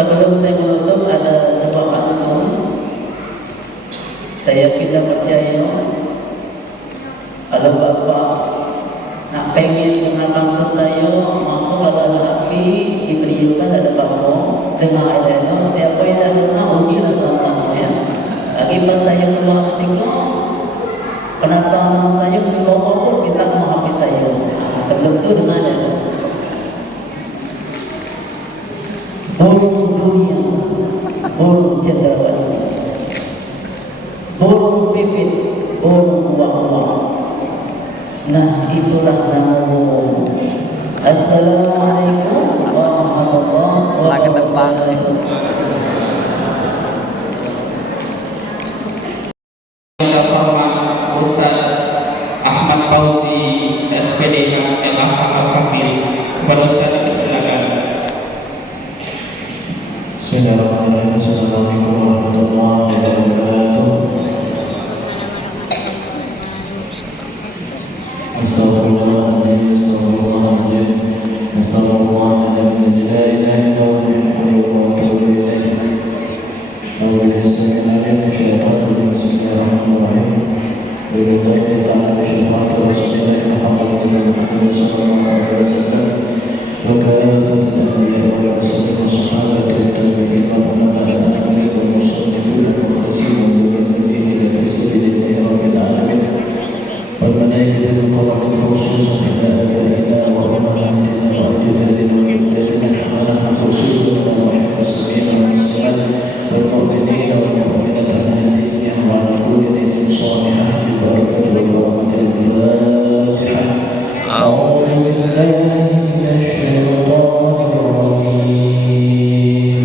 Sebelum saya menutup, ada sebuah pantun. Saya tidak percaya kalau Bapak nak pengen dengar pantun saya, maka kalau ada api diberikan ada kamu dengar ada siapa yang ada dengar undi rasa ya. Lagi pas saya keluar singo, penasaran saya beli bapak pun kita ke HP saya. Sebelum itu dengar ada burung dunia, burung cendrawasih, burung pipit, burung uang-uang. Nah, itulah nama burung. Assalamualaikum warahmatullahi wabarakatuh. Ustaz Ahmad Fauzi SPDK LH Al-Hafiz. Kepada Ustaz silakan. Bismillahirrahmanirrahim. Assalamualaikum warahmatullahi wabarakatuh. Astagfirullahaladzim, astagfirullahaladzim, astagfirullahaladzim, la ilaha illallah wa atubu ilaih. Bismillahirrahmanirrahim. Billahi ta'ala wa syafa'atu Rasulillah Muhammad sallallahu alaihi wasallam wa kafatu anbiya'i wa rasulih wa sahabati tabi'in wa ulama'i wal musannifin wa mukhlisin wa mu'minin fi sabilillahi rabbil alamin. والملائكة بالقرآن خصوصا إلى آبائنا وأمهاتنا وأجدادنا وأجدادنا ونحن خصوصا والمسلمين والمسلمات والمؤمنين والمؤمنات على دينهم وعلى كل نية صالحة ببركة وبركة الفاتحة. أعوذ بالله من الشيطان الرجيم.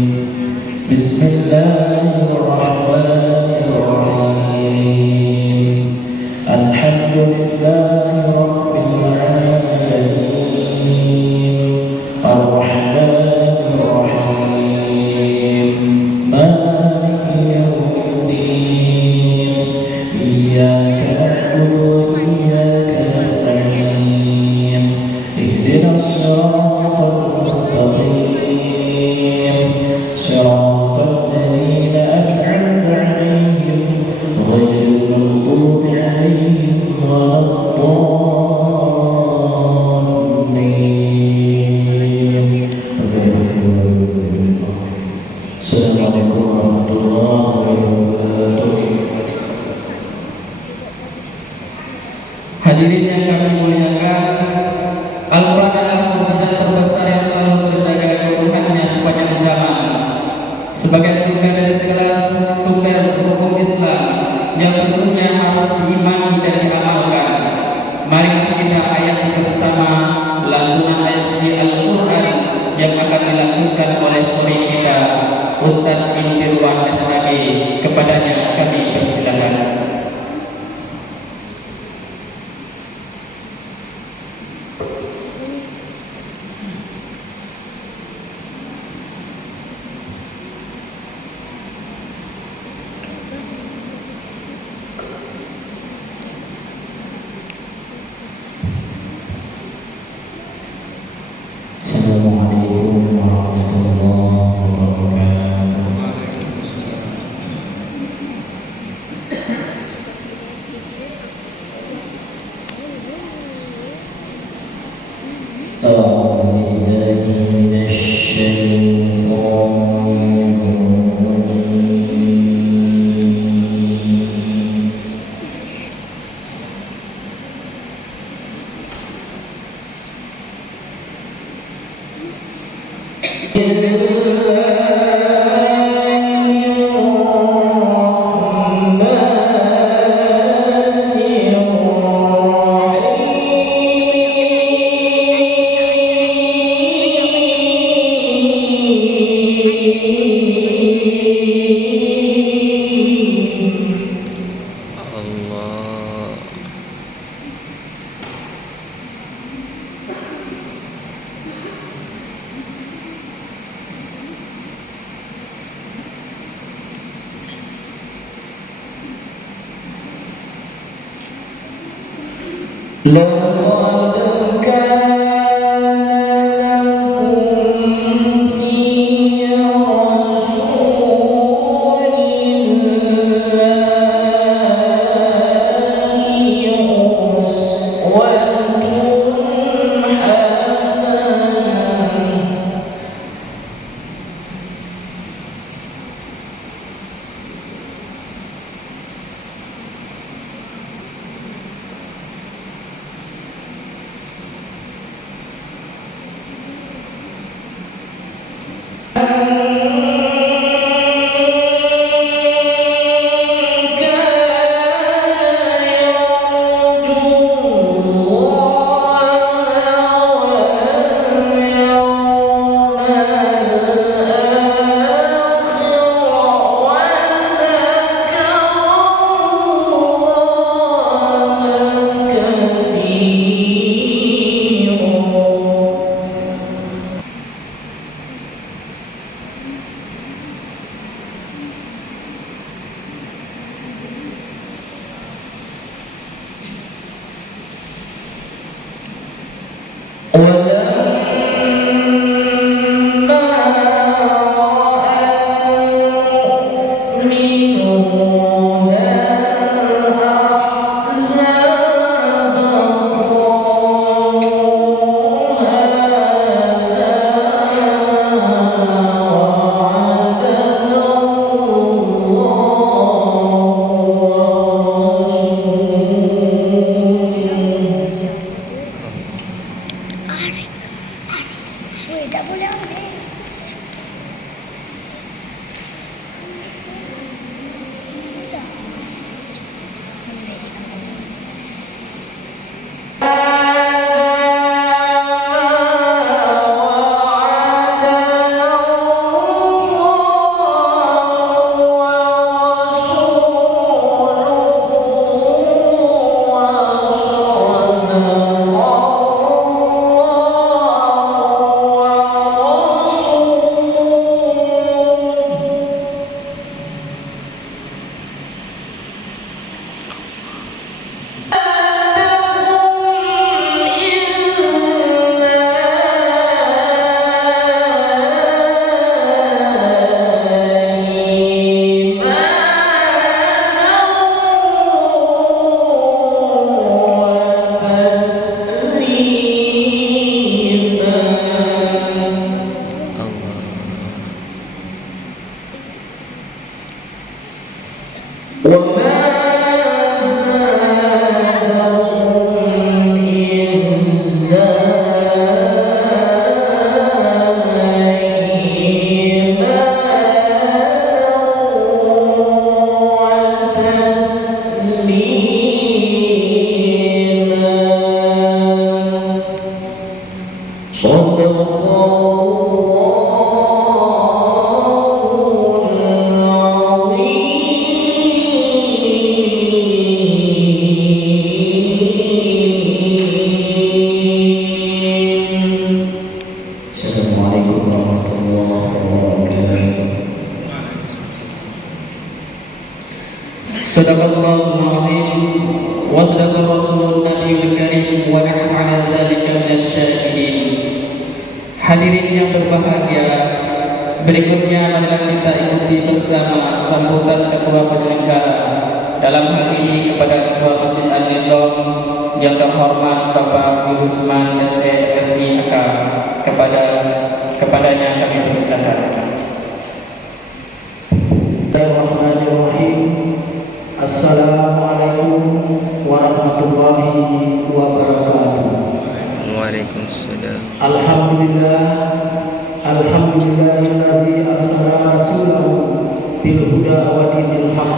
بسم الله الرحمن الرحيم. الحمد لله رب العالمين الرحمن الرحيم مالك يوم الدين إياك نعبد وإياك نستعين اهدنا الصراط المستقيم صراط الذين أنعمت عليهم غير المغضوب عليهم ولا الضالين. Assalamualaikum warahmatullahi wabarakatuh. Hadirin yang kami muliakan, Al-Quran adalah mukjizat terbesar yang selalu terjaga keutuhannya sepanjang zaman. Sebagai sumber dari segala sumber hukum Islam yang tentunya harus diimani dan diamalkan, mari kita hayati bersama lantunan ayat suci Al-Quran yang akan dilantunkan oleh qori kita Ustaz Indirwan SAG. Kepadanya kami persilakan. Assalamualaikum warahmatullahi wabarakatuh. A'udzu billahi minasy syaithanir rajim. لقد كان لكم في Sadaqallahul azim wa sadaqa rasulun nabiyul karim wa nahnu ala dzalika minasyahidin. Hadirin yang berbahagia, berikutnya marilah kita ikuti bersama sambutan Ketua Penyelenggara, dalam hal ini kepada Ketua Masjid An-Nizam yang terhormat Bapak Usman SE SI AK. Kepadanya kami persilakan. Bismillahirrahmanirrahim. Assalamualaikum warahmatullahi wabarakatuh. Waalaikumsalam. Alhamdulillahillazi arsala rasulahu bil huda wa dinil haq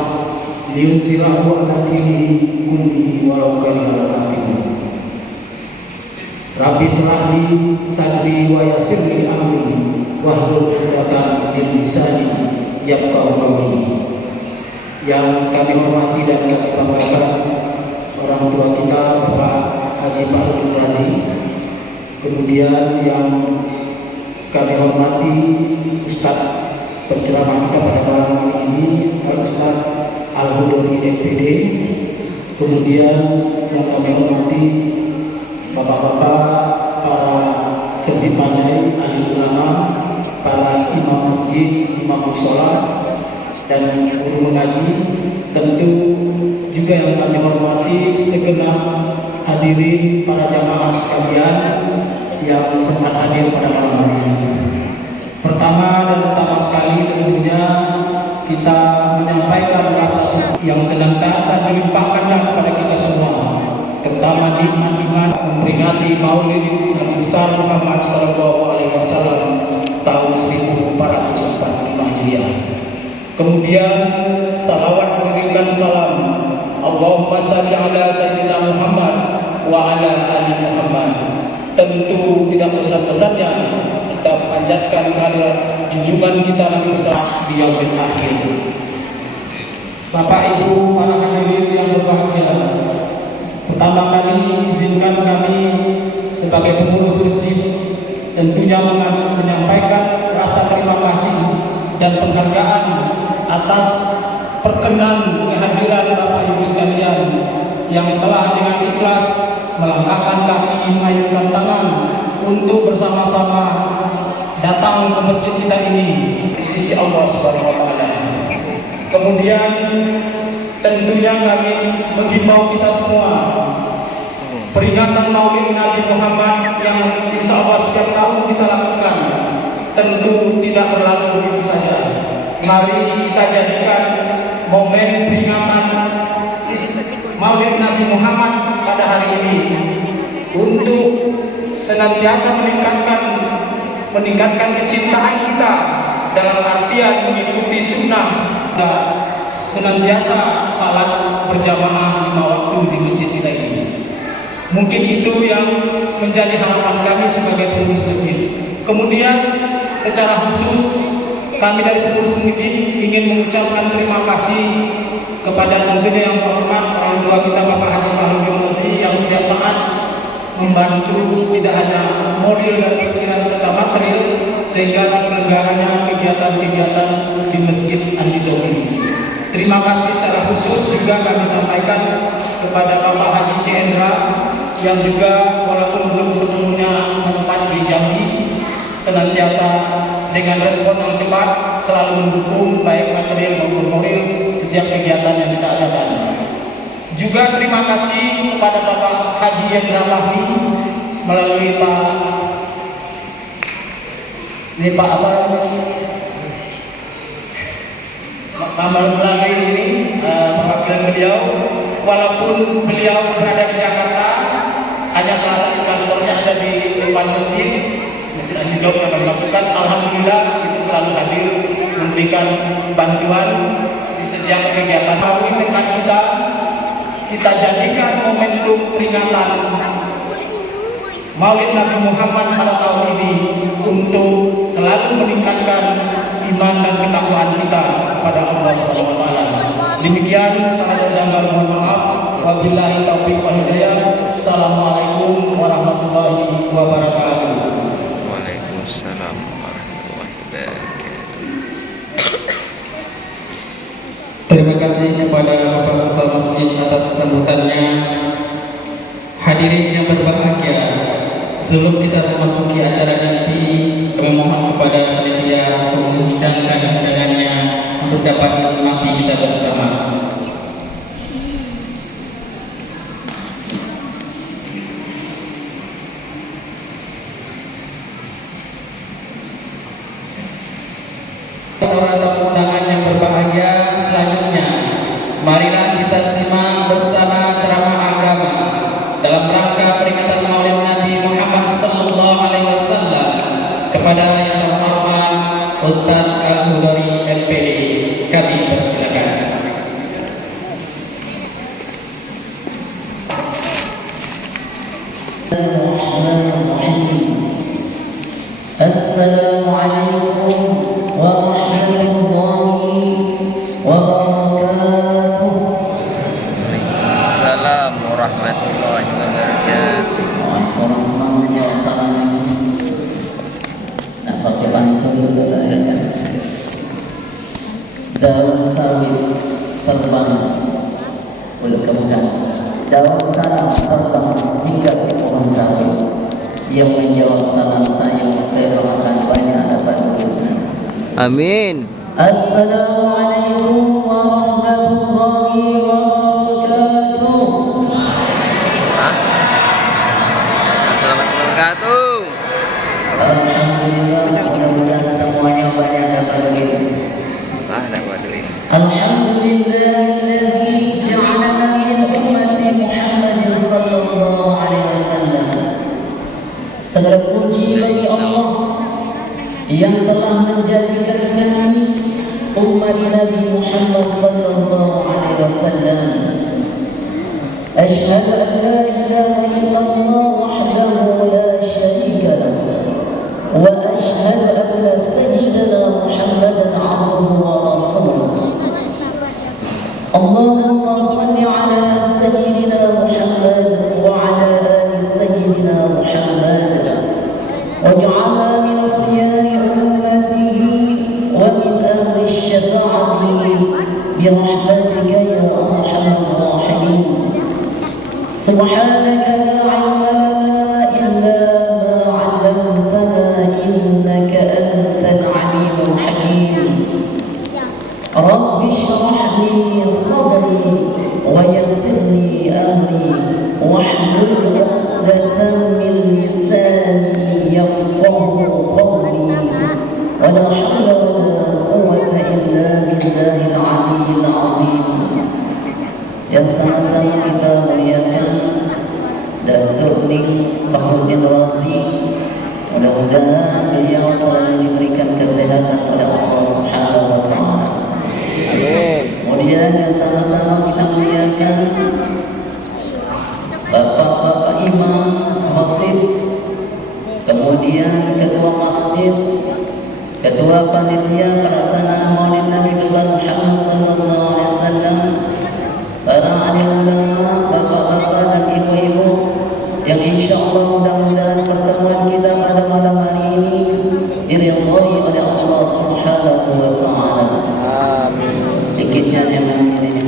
liyunzirahu ala dini kullihi walau karihal kafirun. Rabbi shrah li sadri wa yassir li amri wahlul 'uqdatam min lisani yafqahu qawli. Yang kami hormati dan kami banggakan orang tua kita Bapak Haji Fahrudin Razi, kemudian yang kami hormati Ustadz penceramah kita pada malam hari ini Al-Ustadz Al-Hudori MPD, kemudian yang kami hormati bapak-bapak, para cendekia pandai, alim ulama, para imam masjid, imam mushola, dan guru mengaji, tentu juga yang kami hormati segenap hadirin para jamaah sekalian yang sempat hadir pada malam hari ini. Pertama dan utama sekali tentunya kita menyampaikan rasa syukur yang senantiasa dilimpahkannya kepada kita semua, terutama nikmat iman memperingati Maulid Nabi besar Muhammad SAW tahun 1445 Hijriah. Kemudian salawat mengirimkan salam, Allahumma salli ala Sayyidina Muhammad wa ala ali Muhammad. Tentu tidak bosan-bosannya kita panjatkan kehadiran junjungan kita Nabi besar di yaumil akhir. Bapak Ibu para hadirin yang berbahagia, pertama kali izinkan kami sebagai pengurus masjid tentunya menyampaikan rasa terima kasih dan penghargaan atas perkenan kehadiran Bapak Ibu sekalian yang telah dengan ikhlas melangkahkan kaki, mengayunkan tangan untuk bersama-sama datang ke masjid kita ini di sisi Allah Subhanahu wa taala. Kemudian tentunya kami menghimbau kita semua, peringatan Maulid Nabi Muhammad yang insya Allah setiap tahun kita lakukan tentu tidak berlalu begitu saja. Mari kita jadikan momen peringatan Maulid Nabi Muhammad pada hari ini untuk senantiasa meningkatkan kecintaan kita dalam artian mengikuti sunnah, senantiasa salat berjamaah 5 waktu di masjid kita ini. Mungkin itu yang menjadi harapan kami sebagai pengurus masjid. Kemudian secara khusus kami dari pengurus masjid ingin mengucapkan terima kasih kepada tentunya yang terhormat orang tua kita Bapak Haji Bahrudin Nazri yang setiap saat membantu tidak hanya modal dan pikiran serta material sehingga terselenggaranya kegiatan-kegiatan di Masjid Andi Zohri. Terima kasih secara khusus juga kami sampaikan kepada Bapak Haji Cendra yang juga walaupun belum sepenuhnya menempati di Jambi senantiasa dengan respon yang cepat selalu mendukung baik material maupun moral setiap kegiatan yang kita adakan. Juga terima kasih kepada Bapak Haji Yendra Fahmi melalui Pak melalui ini perwakilan beliau, walaupun beliau berada di Jakarta, hanya salah satu kantornya ada di depan masjid Andi Zohri yang kami maksudkan. Alhamdulillah itu selalu hadir memberikan bantuan di setiap kegiatan. Kami tekad kita jadikan momentum peringatan Maulid Nabi Muhammad pada tahun ini untuk selalu meningkatkan iman dan ketakwaan kita kepada Allah Subhanahu wa taala. Demikian, salah janggal mohon maaf. Wabillahi taufiq wal hidayah. Assalamualaikum warahmatullahi wabarakatuh. Waalaikumsalam warahmatullahi wabarakatuh. Terima kasih kepada Bapak Ketua Masjid atas sambutannya. Hadirin yang berbahagia, sebelum kita memasuki acara inti, kami mohon kepada panitia untuk menghidangkan hidangannya untuk dapat menikmati kita bersama. Para tamu undangan yang berbahagia, selanjutnya marilah kita simak bersama ceramah agama dalam rangka peringatan Maulid Nabi Muhammad sallallahu alaihi wasallam kepada yang terhormat Ustaz Al-Hudari MPD. Kami persilakan. Assalamualaikum warahmatullahi wabarakatuh. Waalaikumsalam warahmatullahi wabarakatuh. Orang semangat jawab salam itu. Nah, pakai pantun dulu ya kan. Daun sawit terbang, boleh kemudian. Daun salam terbang hingga ke pohon sawit. Yang menjawab salam saya doakan banyak dapat ilmu. Amin. Assalamualaikum warahmatullahi wabarakatuh. Assalamualaikum wabarakatuh. Alhamdulillah, mudah-mudahan semuanya banyak dapat ilmu. Dapat duit. Alhamdulillahilladzi ja'alana min ummati Muhammadin sallallahu alaihi wasallam. Segala puji bagi Allah yang Umat Nabi Muhammad sallallahu alaihi wasallam. Asyhadu an la ilaha illallah wahdahu la syarika lahu wa asyhadu anna sayyidana Muhammadan abduhu wa rasuluh. Allahumma salli ala sayyidina Muhammad wa ala ali sayyidina Muhammad waj'alna min khiyari ummatihi wa min ahli syafa'atihi birahmatika ya arhamar rahimin. Subhanaka la ilma lana illa ma 'allamtana innaka antal 'alimul hakim. Rabbi shrah li sadri wa yassir li amri wahlul 'uqdatam min lisani yafqahu qawli wa la hawla wa la quwwata illa billahil 'aliyyil 'azim. Yang sama-sama kita muliakan Datuk Ning Fakhruddin Razi. Mudah-mudahan beliau selalu diberikan kesehatan oleh Allah Subhanahu wa taala. Kemudian yang sama-sama kita muliakan Bapak-bapak imam, khatib, kemudian ketua masjid, ketua panitia pelaksanaan Maulid Nabi besar Muhammad sallallahu alaihi wasallam, para alim ulama, bapak-bapak dan ibu-ibu yang insyaallah mudah-mudahan pertemuan kita pada malam hari ini diridhai oleh Allah Subhanahu wa taala. Amin. Dikitnya yang ini.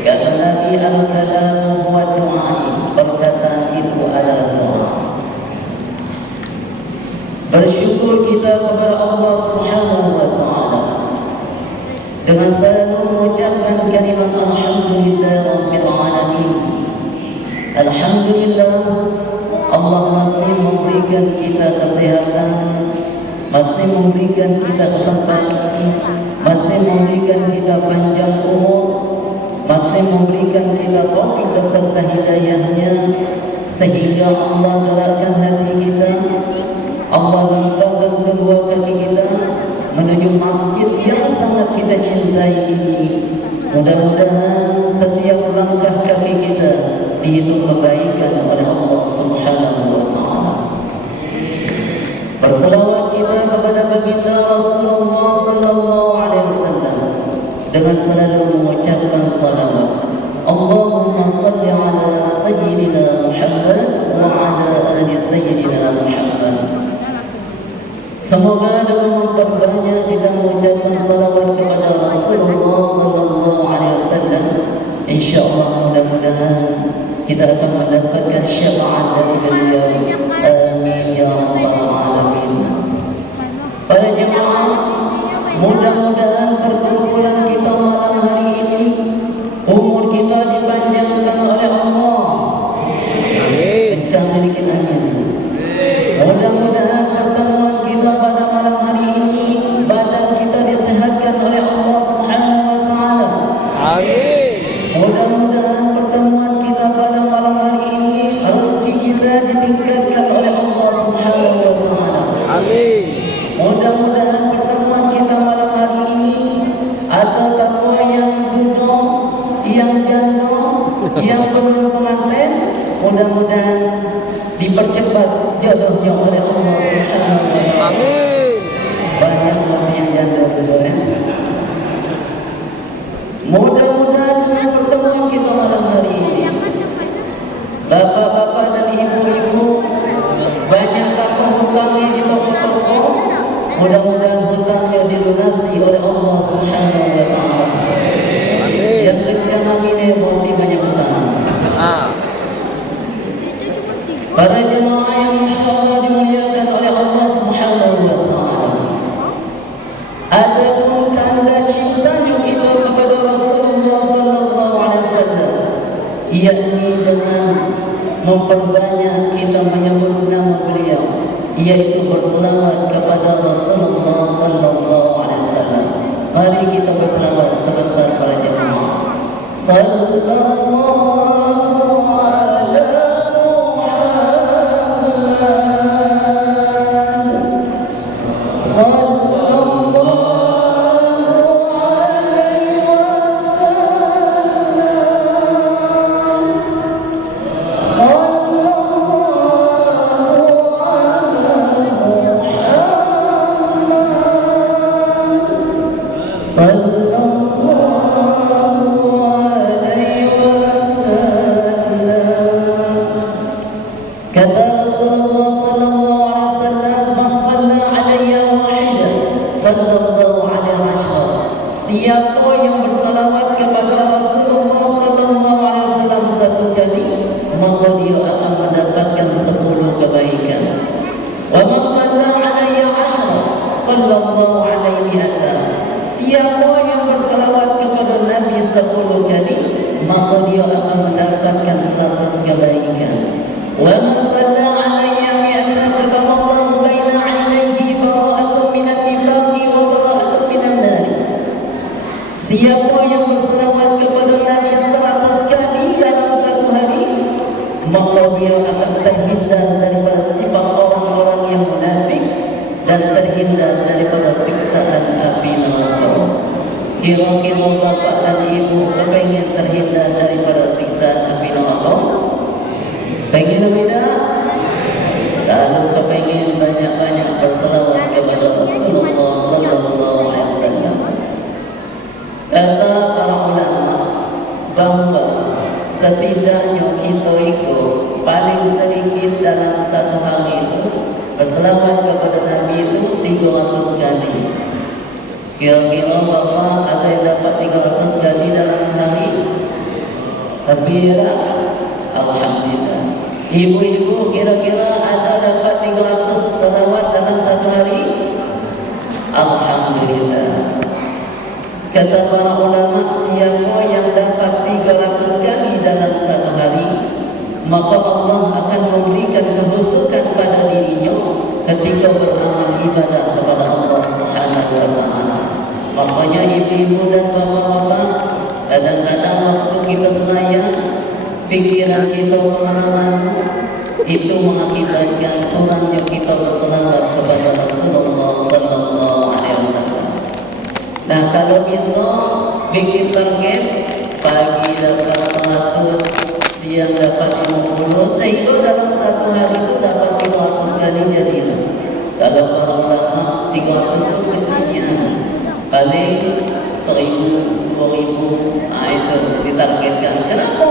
Kata Nabi al-kalamu huwa du'a, perkataan itu adalah doa. Bersyukur kita kepada Allah Subhanahu wa taala dengan selalu mengucapkan kalimat alhamdulillah rabbil alamin. Alhamdulillah, Allah masih memberikan kita kesehatan, masih memberikan kita kesempatan, masih memberikan kita panjang umur, masih memberikan kita taufik beserta hidayahnya, sehingga Allah gerakkan hati kita, Allah langkahkan kedua kaki kita menuju masjid yang sangat kita cintai ini. Mudah-mudahan setiap langkah kaki kita dihitung kebaikan oleh Allah Subhanahu wa taala. Berselawat kita kepada baginda Rasulullah sallallahu alaihi wasallam dengan selalu mengucapkan salawat. Allahumma salli ala sayyidina Muhammad wa ala ali sayyidina Muhammad. Semoga dengan memperbanyak kita mengucapkan salawat kepada Rasulullah sallallahu alaihi wasallam, insyaallah mudah-mudahan kita akan mendapatkan syafaat dari beliau. Amin ya rabbal alamin. Para jemaah, mudah-mudahan perkumpulan kita malam hari ini umur kita dipanjangkan oleh Allah. Amin. Kencang sedikit amin. Mudah-mudahan pertemuan kita pada malam hari ini badan kita disehatkan oleh Allah Subhanahu wa taala. Amin. Mudah-mudahan pertemuan kita pada malam hari ini rezeki kita ditingkatkan oleh Allah Subhanahu wa taala. Amin. Mudah-mudahan pertemuan kita malam hari ini ada takwa yang duduk, yang janda, yang belum pengantin, mudah-mudahan dipercepat jodohnya oleh Allah Subhanahu wa taala. Amin. Banyak mati yang janda duduk ya. Mudah-mudahan dengan pertemuan kita malam hari ini, bapak-bapak dan ibu-ibu, banyak takwa hutangnya di toko-toko, mudah-mudahan hutangnya dilunasi oleh Allah Subhanahu wa taala. Amin. Yang kencang amin ya, berarti banyak hutang. Para jemaah yang insyaallah dimuliakan oleh Allah Subhanahu wa taala, adapun tanda cintanya kita kepada Rasulullah sallallahu alaihi wasallam, yakni dengan memperbanyak kita menyebut nama beliau, yaitu berselawat kepada Rasulullah sallallahu alaihi wasallam. Mari kita berselawat sebentar para jemaah. Sallallahu alaihi Kata Rasulullah sallallahu alaihi wasallam, "Man shalla 'alayya wahidan, sallallahu 'alaihi wasallam." Siapa yang bersalawat kepada Rasulullah sallallahu alaihi wasallam satu kali, maka dia akan mendapatkan 10 kebaikan. Wa man shalla 'alayya 'ashra, sallallahu 'alaihi wasallam. Siapa yang bersalawat kepada Nabi 10 kali, maka dia akan mendapatkan 100 kebaikan. Wa man shalla 'alayya mi'atan, kataballahu baina 'ainayhi bara'atun minan nifaqi wa bara'atun minan nar. Siapa yang bersalawat kepada Nabi 100 kali dalam satu hari, maka dia akan terhindar daripada sifat orang-orang yang munafik dan terhindar daripada siksaan api neraka. Kira-kira bapak dan ibu kepengen terhindar daripada siksaan api neraka? Pengen atau tidak? Lalu kepengen banyak-banyak bersalawat kepada Rasulullah sallallahu alaihi wasallam. Kata para ulama bahawa setidaknya kita ikut paling sedikit dalam satu hari itu berselawat kepada Nabi itu 300 kali. Kira-kira bapak ada yang dapat 300 kali dalam sehari? Habislah. Alhamdulillah. Ibu-ibu kira-kira ada dapat 300 selawat dalam satu hari? Alhamdulillah. Kata para ulama, siapa yang dapat 300 kali dalam satu hari, maka Allah akan memberikan kehusukan pada dirinya ketika beramal ibadah kepada Allah Subhanahu wa taala. Makanya ibu-ibu dan bapak-bapak, kadang-kadang waktu kita sembahyang, pikiran kita kemana-mana, itu mengakibatkan kurangnya kita berselawat kepada Rasulullah sallallahu alaihi wasallam. Nah, kalau bisa bikin target, pagi dapat 100, siang dapat 50, sehingga dalam satu hari itu dapat 500 kali jadilah. Kalau para ulama 300 itu kecilnya, paling 1000, 2000, itu ditargetkan. Kenapa?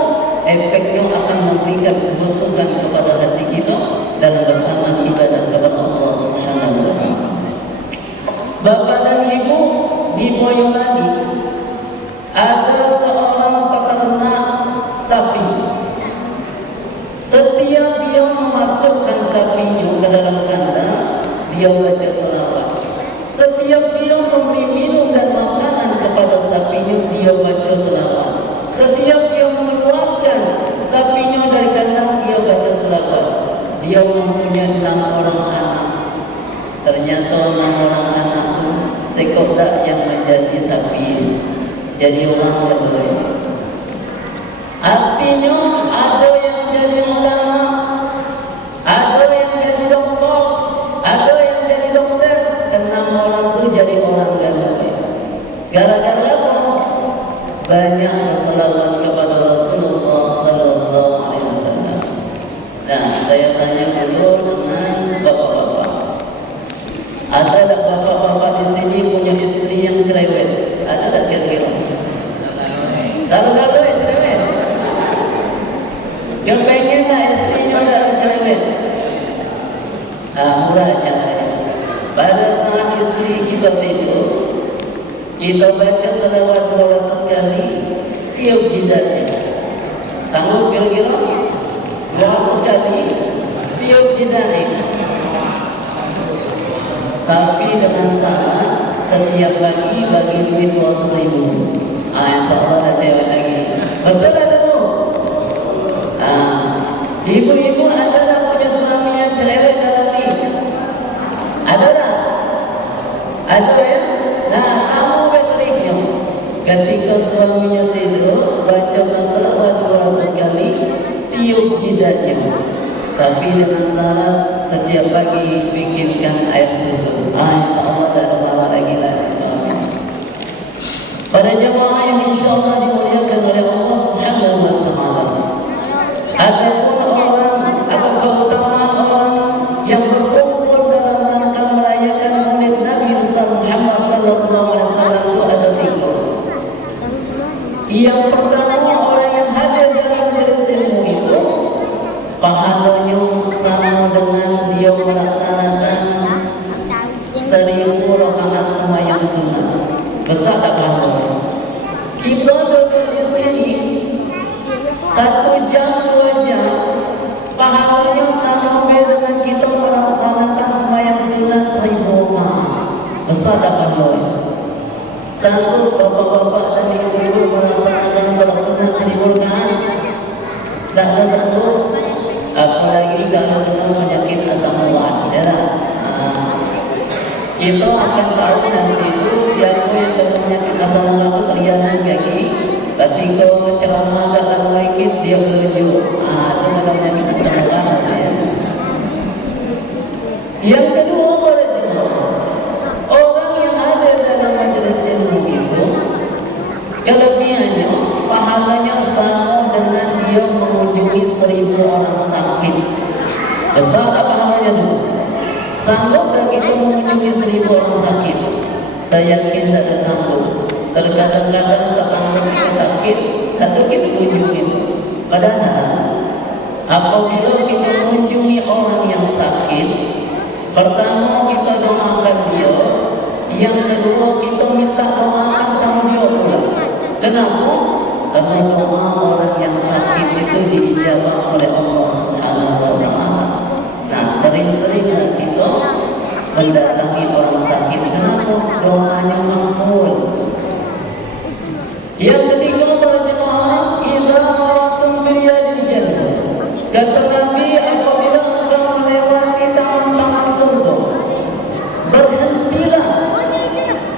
Efeknya akan memberikan kehusukan kepada hati kita dalam beramal ibadah kepada Allah Subhanahu wa taala. Bapak dan Ibu, di Boyolali ada seorang peternak sapi. Setiap dia memasukkan sapinya ke dalam kandang, dia baca selawat. Setiap dia memberi minum dan makanan kepada sapinya, dia baca selawat. Setiap dia mengeluarkan sapinya dari kandang, dia baca selawat. Dia mempunyai 6 orang anak. Ternyata 6 orang anak itu sekolah yang menjadi sapi, jadi orang kedua. Artinya ada yang jadi ulama, ada yang jadi doktor, ada yang jadi dokter. 6 orang itu jadi orang kedua. Gara-gara apa? Banyak berselawat kepada Rasulullah sallallahu alaihi wasallam. Nah, saya tanya dulu dengan bapak-bapak. Ada tak bapak-bapak di sini punya istri yang cerewet? Ada tak kira-kira? Kalau yang cerewet? Yang pengen tak istrinya ada cerewet? Murah caranya. Pada saat istri kita tidur, kita baca selawat 200 kali tiap jidatnya. Sanggup kira-kira? 200 kali tiap jidatnya. Tapi dengan syarat setiap pagi bagi duit 200.000. InsyaAllah ada cewek lagi. Betul ada tu? Ibu-ibu ada tak punya suami yang cerewet dalam ni? Ada tak? Ada ya? Nah, sama triknya. Ketika suaminya tidur, bacakan selawat 200 kali tiup jidatnya. Tapi dengan syarat setiap pagi bikinkan air susu. InsyaAllah tak ada marah lagi lah. Pada jemaah yang insyaAllah dimuliakan oleh Allah Subhanahu wa ta'ala, ataupun orang atau keutamaan orang yang berkumpul dalam rangka merayakan maulid Nabi Muhammad sallallahu alaihi wasallam itu ada 3. Yang pertama, orang yang hadir dalam majelis ilmu itu pahalanya sama dengan dia melaksanakan 1000 rakaat sembahyang sunnah. Besar tak pahalanya? Kita duduk di sini 1 jam 2 jam, pahalanya sama dengan kita melaksanakan sembahyang sunnah 1000 rakaat. Besar tak pahalanya? Sanggup bapak-bapak dan ibu-ibu melaksanakan salat sunnah 1000 rakaat? Tak ada sanggup. Apalagi kalau dengan penyakit asam urat, ya tak? Kita akan tahu nanti itu siapa yang kena penyakit asam urat itu terianan kaki. Ketika ceramah agak sedikit dia melujuk. Itu kena penyakit asam urat, ya. Yang kedua, pada jemaah, orang yang ada dalam majelis ilmu itu kelebihannya pahalanya sama dengan dia mengunjungi 1000 orang sakit. Besar tak pahalanya tu? Sanggup tak kita mengunjungi 1000 orang sakit? Saya yakin tak ada sanggup. Terkadang-kadang tetangga kita sakit, tentu kita kunjungi. Padahal apabila kita mengunjungi orang yang sakit, pertama kita doakan dia, yang kedua kita minta doakan sama dia pula. Kenapa? Karena doa orang yang sakit itu diijabah oleh Allah Subhanahu wa taala. Nah, sering-seringlah kita mendatangi orang sakit. Kenapa? Doanya makbul. Yang ketiga, para jemaah, idza maratum bil yadil jannah. Kata Nabi, apabila engkau melewati taman-taman surga, berhentilah.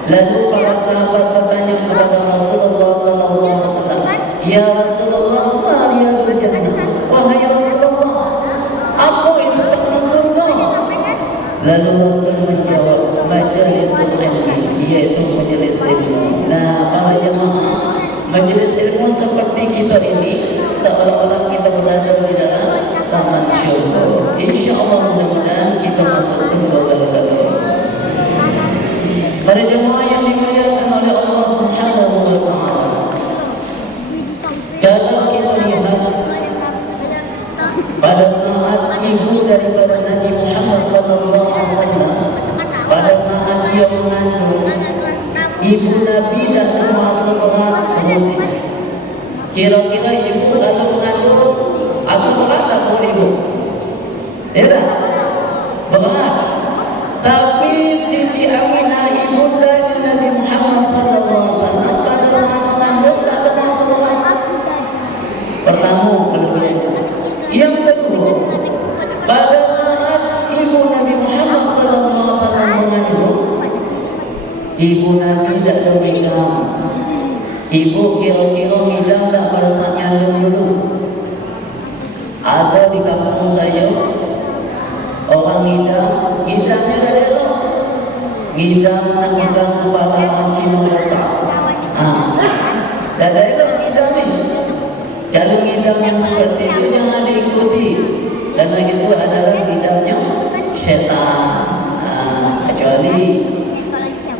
Lalu para sahabat bertanya kepada Rasulullah sallallahu alaihi wasallam, "Ya Rasulullah, ma riyadul jannah?" Wahai Rasulullah, apa itu taman surga? Lalu Rasul menjawab, "Majlisul ilmi," yaitu majelis ilmu. Nah, para jemaah, majelis ilmu seperti kita ini seolah-olah kita berada di dalam taman syurga. InsyaAllah mudah-mudahan kita masuk surga galau-galau. Para jemaah yang dimuliakan oleh Allah Subhanahu wa taala, kalau kita lihat pada saat ibu daripada Nabi Muhammad sallallahu alaihi wasallam, pada saat dia mengandung, ibu Nabi dah termasuk orang mukmin. Kira-kira ibu kalau mengandung asuran tak boleh ibu? Tidak. Berat. Tapi Siti Aminah ibunda Nabi Muhammad sallallahu alaihi wasallam pada saat mengandung tak termasuk orang. Pertama kelebihannya. Yang kedua, pada saat ibu Nabi Muhammad sallallahu alaihi wasallam mengandung, ibu Nabi tak ada ngidam. Ibu kira-kira ngidam tak pada saat nyandung dulu? Ada di kampung saya orang ngidamnya dah elok. Ngidam nak pegang kepala mancing otak. Dah elok ngidam ni. Kalau ngidam yang seperti itu jangan diikuti, karena itu adalah ngidamnya syaitan. Kecuali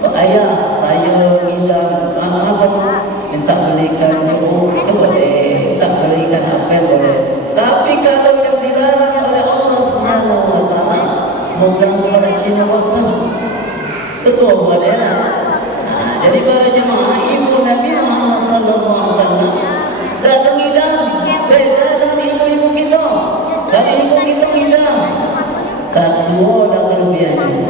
ayah saya ngidam, apa minta belikan jeruk itu boleh, tak belikan apel boleh. Tapi kalau yang dilarang oleh Allah Subhanahu wa taala memegang kepala Cina waktu sekolah boleh lah. Jadi para jemaah, ibu Nabi Muhammad sallallahu alaihi wasallam datang ngidam, datang ibu kita, dan ibu kita ngidam. Satu ada kelebihannya.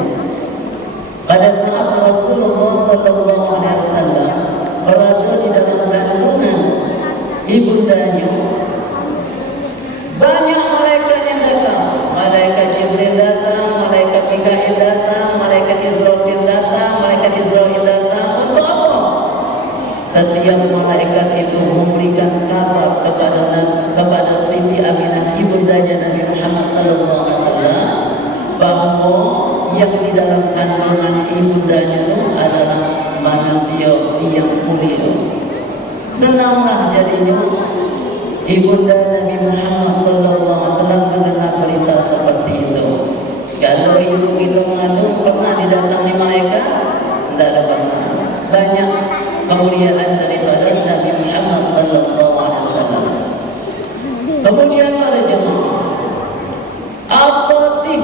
Pada saat Rasulullah sallallahu alaihi wasallam berada di dalam kandungan ibundanya, banyak malaikat yang datang. Malaikat Jibril datang, malaikat Mikail datang, malaikat Israfil datang, malaikat Israil datang. Untuk apa? Setiap malaikat itu memberikan kabar kepada Siti Aminah ibundanya Nabi Muhammad sallallahu alaihi wasallam bahwa yang di dalam kandungan ibundanya itu adalah manusia yang mulia. Senanglah jadinya ibunda Nabi Muhammad sallallahu alaihi wasallam mendengar berita seperti itu. Kalau ibu kita mengandung pernah didatangi malaikat? Tidak ada pernah. Banyak kemuliaan daripada Nabi Muhammad sallallahu alaihi wasallam. Kemudian para jemaah, apa sih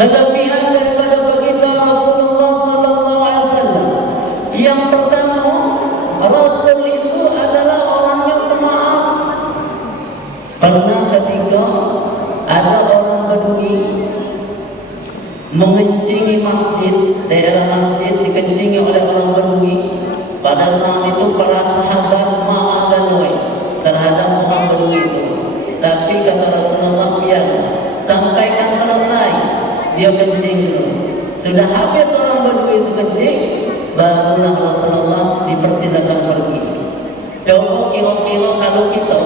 kelebihan daripada baginda Rasulullah sallallahu alaihi wasallam? Yang pertama, Rasul itu adalah orang yang pemaaf. Pernah ketika ada orang Badui mengencingi masjid, daerah masjid dikencingi oleh orang Badui. Pada saat itu para sahabat ma'alanoi terhadap orang Badui itu. Tapi kata Rasulullah, biarlah, sampaikan selesai, dia kencing dulu. Sudah habis orang Badui itu kencing, barulah Rasulullah dipersilakan pergi. Coba kira-kira kalau kita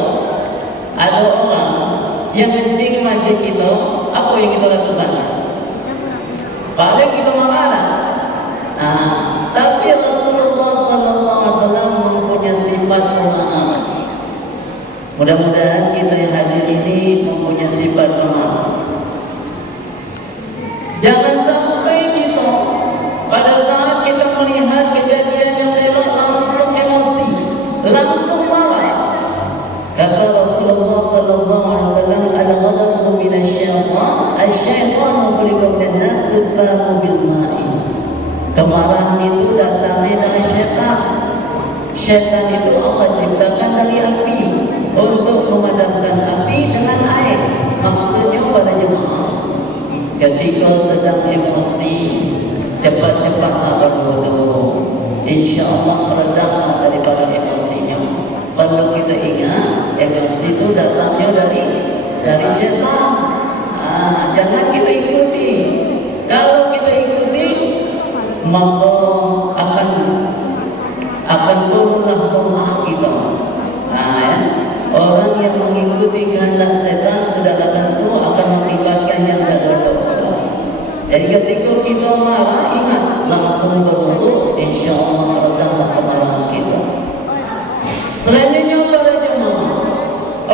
ada orang yang kencing masjid kita, apa yang kita lakukan? Paling kita marah. Tapi Rasulullah sallallahu alaihi wasallam mempunyai sifat pemaaf. Mudah-mudahan kita yang hadir ini mempunyai sifat pemaaf. Jangan sampai kita pada saat kita melihat kejadian yang lewat langsung emosi, langsung marah. Kata Rasulullah sallallahu alaihi wasallam, al-ghadabu minasyaitan, asy-syaitanu khuliqa minan nar tutfahu bil ma'i. Kemarahan itu datangnya dari syaitan. Syaitan itu Allah ciptakan dari api untuk memadamkan api dengan air. Maksudnya pada jemaah, ketika sedang emosi, cepat-cepatlah berwudu. InsyaAllah meredamlah daripada emosinya. Perlu kita ingat, emosi itu datangnya dari syaitan. Jangan kita ikuti. Kalau kita ikuti, maka akan turunlah doa kita. Orang yang mengikuti kehendak setan sudah tentu akan mengakibatkan yang tak berdoa. Jadi ketika kita marah, ingat langsung berwudu, insyaallah meredamlah kemarahan kita. Selanjutnya para jemaah,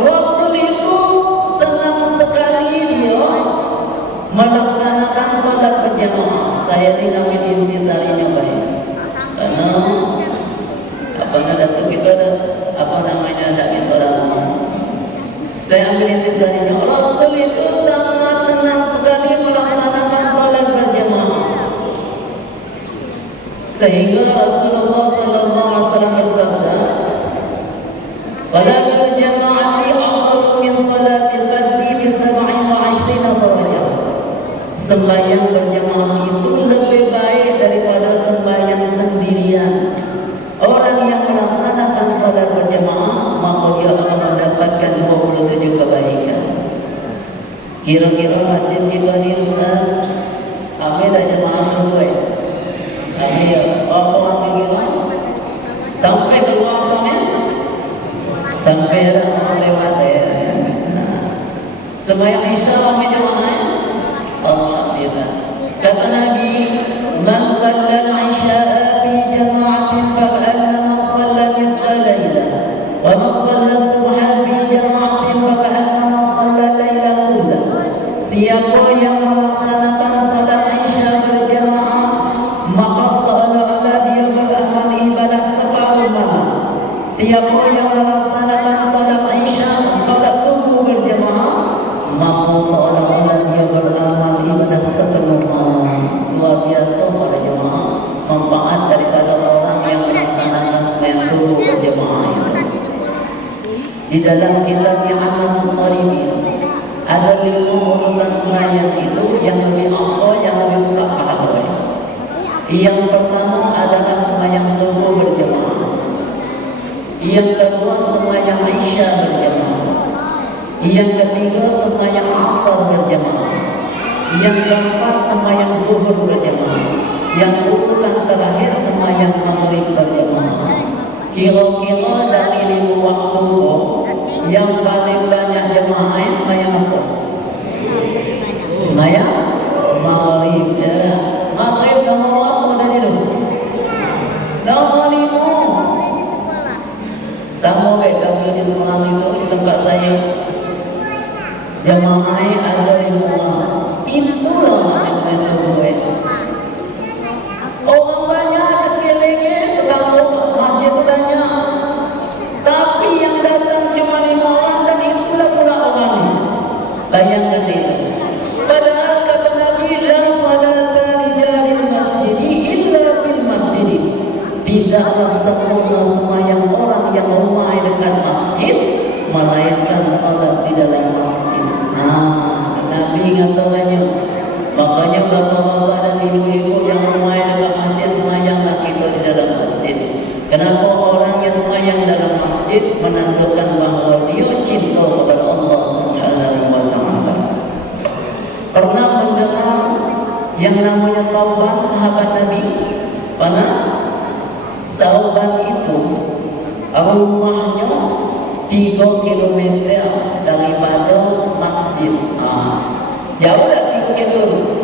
Rasul itu senang sekali dia melaksanakan salat berjamaah. Saya ini ngambil intisarinya baik, karena Datuk kita ada di saudara. Saya ambil intisarinya. Rasul itu sangat senang sekali melaksanakan salat berjamaah, sehingga Rasulullah sallallahu alaihi wasallam bersabda, salatul jama'ati afdalu min salatil fardhi bi 27 darajah. Sembahyang berjamaah itu lebih baik daripada sembahyang sendirian. Orang yang melaksanakan salat berjamaah, maka dia akan mendapatkan 27 kebaikan. Kira-kira masjid kita ni Ustaz, kami dah jemaah semua. Kami apa orang kira? Sampai keluar sana, sampai ada orang lewat ya. Sembahyang Isya kami jemaah. Alhamdulillah. Kata Nabi, man sallal isya'a fi jama'atin fa'annama salla nisfa layla, wa man salla subha fi jama'atin fa'annama salla layla kullah. Siapa yang melaksanakan salat Isya berjamaah, maka seolah-olah dia beramal ibadah separuh malam. Siapa yang melaksanakan salat Isya, salat subuh berjamaah, maka seolah-olah dia beramal ibadah sepenuh malam. Luar biasa para jemaah, manfaat daripada orang yang melaksanakan sembahyang subuh berjemaah itu. Di dalam kitab I'anatul Talibin ada 5 urutan sembahyang itu yang lebih afdal, yang lebih besar pahalanya. Yang pertama adalah sembahyang subuh berjemaah. Yang kedua sembahyang Isya berjemaah. Yang ketiga sembahyang Asar berjamaah. Yang keempat sembahyang Zuhur berjamaah. Yang urutan terakhir sembahyang Maghrib berjamaah. Kira-kira dari 5 waktu yang paling banyak jemaah sembahyang apa? Sembahyang Maghrib. Maghrib nomor apa tadi tu? Nomor 5. Sama baik kami di sekolah itu, di tempat saya jemaah ada 5 orang. Itulah sembahyang subuh. Orang banyak di sekelilingnya, tidaklah sempurna sembahyang orang yang rumah dekat masjid melainkan salat di dalam masjid. Nah, Nabi ngatakannya, makanya bapak-bapak dan ibu-ibu yang rumah dekat masjid sembahyanglah kita di dalam masjid. Kenapa orang yang sembahyang dalam masjid menandakan bahawa dia cinta kepada Allah Subhanahu wa taala. Pernah mendengar yang namanya Sauban, sahabat Nabi? Pernah? Sauban itu rumahnya 3 kilometer daripada masjid. Jauh tak 3 kilometer?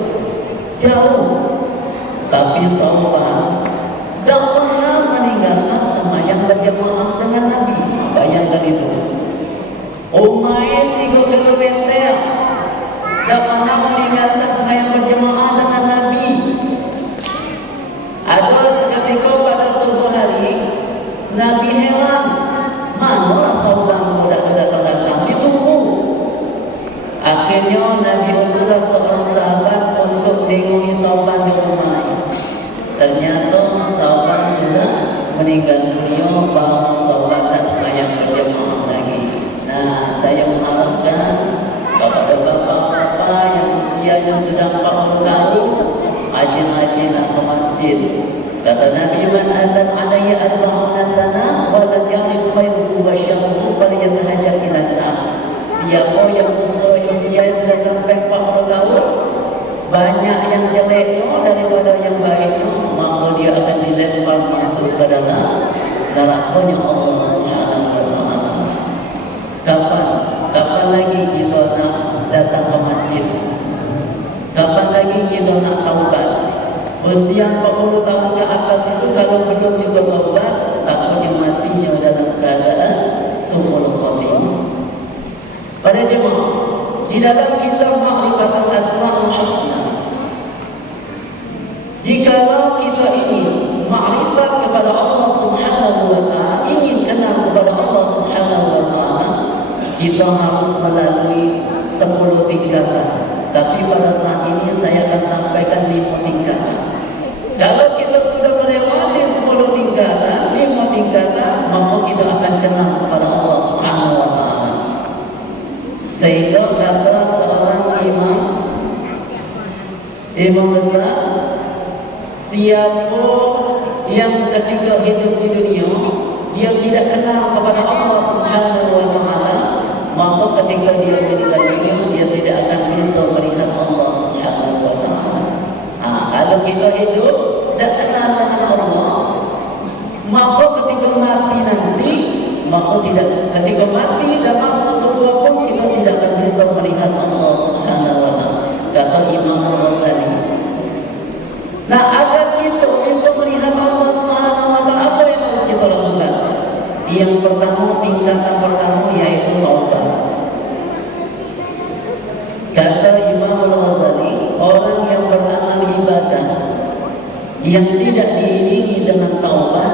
Jauh. Tapi Sauban tak pernah meninggalkan sembahyang berjamaah dengan Nabi. Bayangkan itu. Umay 3 kilometer tak pernah meninggalkan sembahyang berjamaah dengan Nabi. Ada seketika pada subuh hari, Nabi heran, manalah Sauban tidak datang-datang, ditunggu. Akhirnya Nabi utuslah seorang sahabat untuk mengunjungi Sauban di rumah. Ternyata Sauban sudah meninggal dunia, bahawa Sauban tak sembahyang berjamaah lagi. Nah, saya mengharapkan kepada bapak-bapak yang usianya sudah 40 tahun, rajin-rajinlah ke masjid. Kata Nabi, man atan alayya arba'una sana wa lam ya'rif khairuhu wa syarruhu falyatahajjar ila an-nar. Siapa yang usia sudah sampai 40 tahun, banyak yang jeleknya daripada yang baiknya, maka dia akan dilempar masuk ke dalam neraka-Nya Allah Subhanahu wa taala. Kapan lagi kita nak datang ke masjid? Kapan lagi kita nak taubat? Usia 40 tahun ke atas itu kalau belum juga taubat, takutnya matinya dalam keadaan su'ul khatimah. Para jemaah, di dalam kitab Ma'rifatul Asma'ul Husna, jikalau kita ingin ma'rifat kepada Allah Subhanahu wa taala, ingin kenal kepada Allah Subhanahu wa taala, kita harus melalui 10 tingkatan. Tapi pada saat ini saya akan sampaikan 5 tingkatan. Kalau kita sudah melewati 10 tingkatan, 5 tingkatan, maka kita akan kenal kepada Allah Subhanahu wa taala. Sehingga kata seorang imam besar, siapa yang ketika hidup di dunia dia tidak kenal kepada Allah Subhanahu wa taala, maka ketika dia meninggal dunia dia tidak akan bisa melihat Allah Subhanahu wa taala. Kalau kita hidup tidak kenal dengan Allah, maka ketika mati nanti, ketika mati dan masuk surga pun kita tidak akan bisa melihat Allah Subhanahu wa taala. Kata Imam Al-Ghazali. Nah, agar kita bisa melihat Allah Subhanahu wa taala, apa yang harus kita lakukan? Yang pertama, tingkatan pertama yaitu taubat. Kata Imam Al-Ghazali, orang yang beramal ibadah yang tidak diiringi dengan taubat,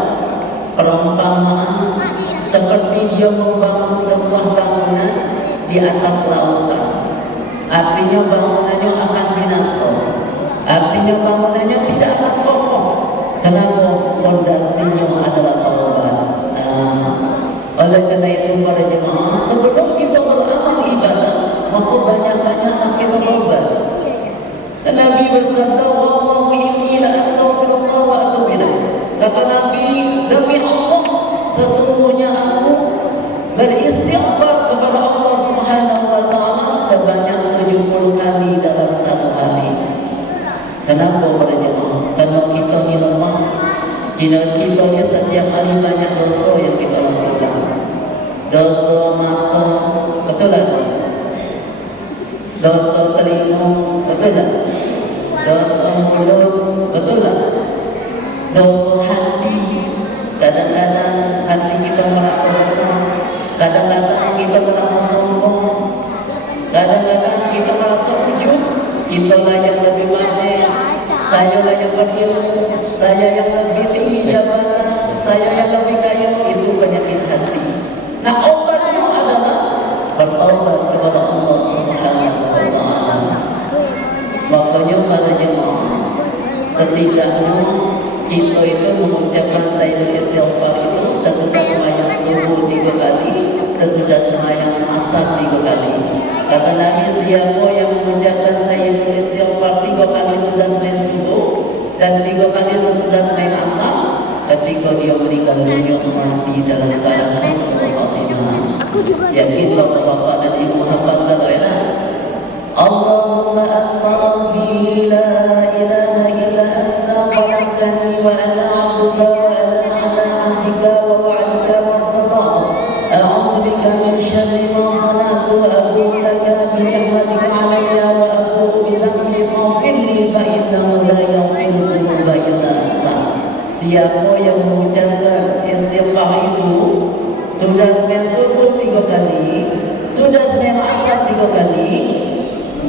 perumpamaan seperti dia membangun sebuah bangunan di atas lautan. Artinya bangunannya akan binasa. Artinya bangunannya tidak akan kokoh. Kenapa? Fondasinya adalah taubat. Oleh karena itu para jemaah, sebelum kita beramal ibadah, maka banyak-banyaklah kita taubat. Nabi bersabda, "Wallahu inni la astaghfirullah wa atubu ilaih." Kata Nabi, demi Allah, sesungguhnya aku beristighfar kepada Allah Subhanahu wa taala sebanyak 70 kali dalam satu hari. Kenapa para jemaah? Karena kita ni lemah. Kita ni setiap hari banyak dosa yang kita lakukan. Dosa mata, betul tak? Dosa telinga, betul tak? Dosa mulut, betul tak? Dosa hati. Kadang-kadang hati kita merasa besar, kadang-kadang kita merasa sombong, kadang-kadang kita merasa ujub. Kita lah yang lebih pandai, saya lah yang berilmu, saya yang lebih tinggi jabatan, saya yang lebih kaya. Itu penyakit hati. Nah, obatnya adalah bertaubat kepada Allah Subhanahu wa taala. Makanya para jemaah, setidaknya kita itu mengucapkan sayyidul sembahyang asar 3 kali. Kata Nabi, siapa yang mengucapkan sayyidul istighfar 3 kali sudah sembahyang subuh dan 3 kali sesudah sembahyang asar, ketika dia meninggal dunia mati dalam keadaan husnul khatimah. Yakin bapak-bapak dan ibu hafal dan lainnya. Allahumma anta rabbi la ilaha illa anta khalaqtani wa ana 'abduka wa ana 'ala 'ahdika wa wa'dika mastata'tu. A'udzu bika min syarri ma sana'tu wa abu'u laka bi ni'matika 'alayya wa abu'u bi dhanbi faghfir li fa innahu la yaghfiru dzunuba illa anta. Siapa yang mengucapkan istighfar itu sudah sembahyang subuh 3 kali, sudah sembahyang asar 3 kali,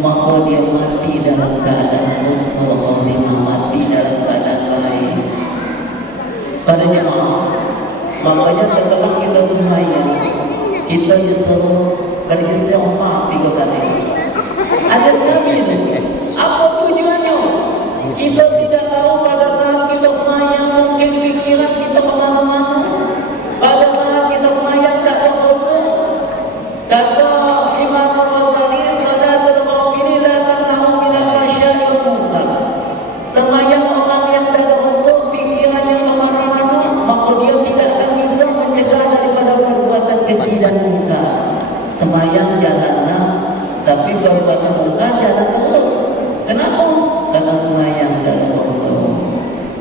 maka dia mati dalam keadaan husnul khatimah, mati dalam keadaan baik. Para jemaah, makanya setelah kita sembahyang, kita disuruh beristighfar 3 kali. Hadis Nabi ini, apa tujuannya? Kita tidak tahu pada saat kita sembahyang mungkin pikiran kita kemana-mana. Pada saat kita sembahyang tak ada khusyuk. Kata Imam Ghazali, salatul ghafili la tamna'u minal fahsya'i wal munkar. Sembahyang orang yang tak ada khusyuk, pikirannya kemana-mana, maka dia tidak akan bisa mencegah daripada perbuatan keji dan munkar. Sembahyang jalanlah, tapi perbuatan munkar jalan terus. Kenapa? Karena sembahyang dan khusyuk.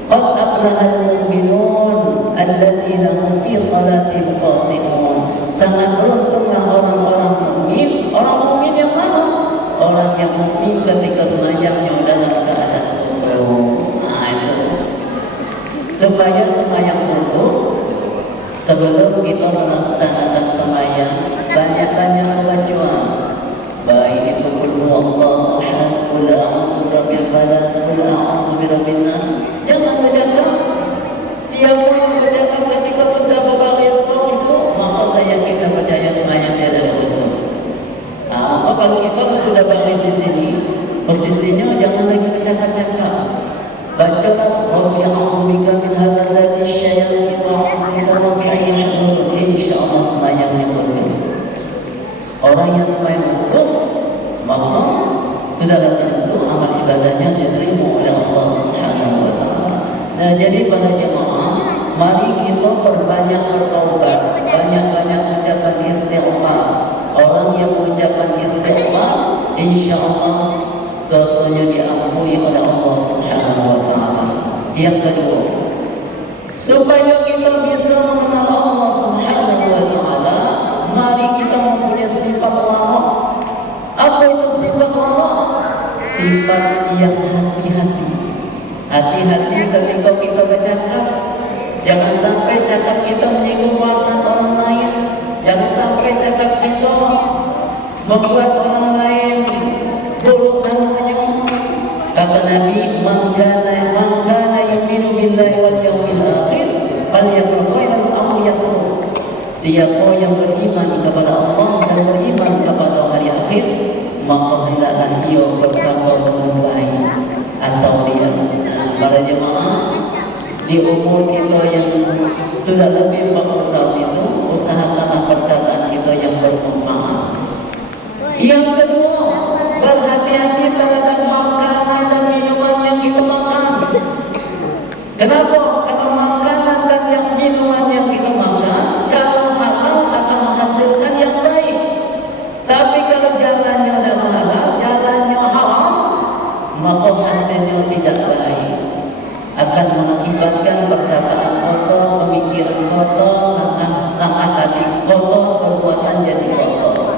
Qad aflahal mu'minun allazina hum fi salatil khashi'un. Sangat beruntunglah orang-orang mukmin. Orang mukmin yang mana? Orang yang mukmin ketika sembahyangnya dalam keadaan khusyuk. Nah, itu. Supaya sembahyang khusyuk, sebelum kita melaksanakan sembahyang, banyak-banyak bacaan. Baik itu qul huwallahu ahad, qul a'udzu birabbil falaq, qul a'udzu birabbin nas. Jangan bercakap. Siapa yang bercakap ketika sudah berbaris itu, maka saya kita percaya sembahyang dia ada khusyuk. Maka kalau kita sudah baris di sini, posisinya jangan lagi bercakap-cakap. Bacalah Rabbi a'udzu bika min hamazati syayatin wa a'udzu bika rabbi an yahdurun. Insyaallah sembahyangnya khusyuk. Orang yang sembahyang khusyuk, maka sudah tentu amal ibadahnya diterima oleh Allah Subhanahu wa taala. Nah, jadi para jemaah, mari kita perbanyak bertaubat, banyak-banyak ucapan istighfar. Orang yang mengucapkan istighfar, insyaallah dosanya diampuni oleh Allah Subhanahu wa taala. Yang kedua, supaya kita bisa mengenal Allah Subhanahu wa taala, mari kita mempunyai sifat wara. Apa itu sifat wara? Sifat yang hati-hati. Hati-hati ketika kita bercakap. Jangan sampai cakap kita menyinggung perasaan orang lain. Jangan sampai cakap kita membuat orang lain buruk namanya. Kata Nabi, man kana yu'minu billahi wal yawmil akhir falyaqul khairan aw liyasmut. Siapa yang beriman kepada Allah dan beriman kepada hari akhir, maka hendaklah dia berkata dengan baik atau dia. Para jemaah, di umur kita yang sudah lebih 40 tahun itu, usahakanlah perkataan kita yang bermanfaat. Yang kedua, berhati-hati terhadap makanan dan minuman yang kita makan. Kenapa? Karena makanan dan minuman yang kita makan, kalau halal akan menghasilkan yang baik. Tapi kalau jalannya adalah halal, jalannya haram, maka hasilnya tidak baik. Akan mengakibatkan perkataan kotor, pemikiran kotor, langkah hati kotor, perbuatan jadi kotor.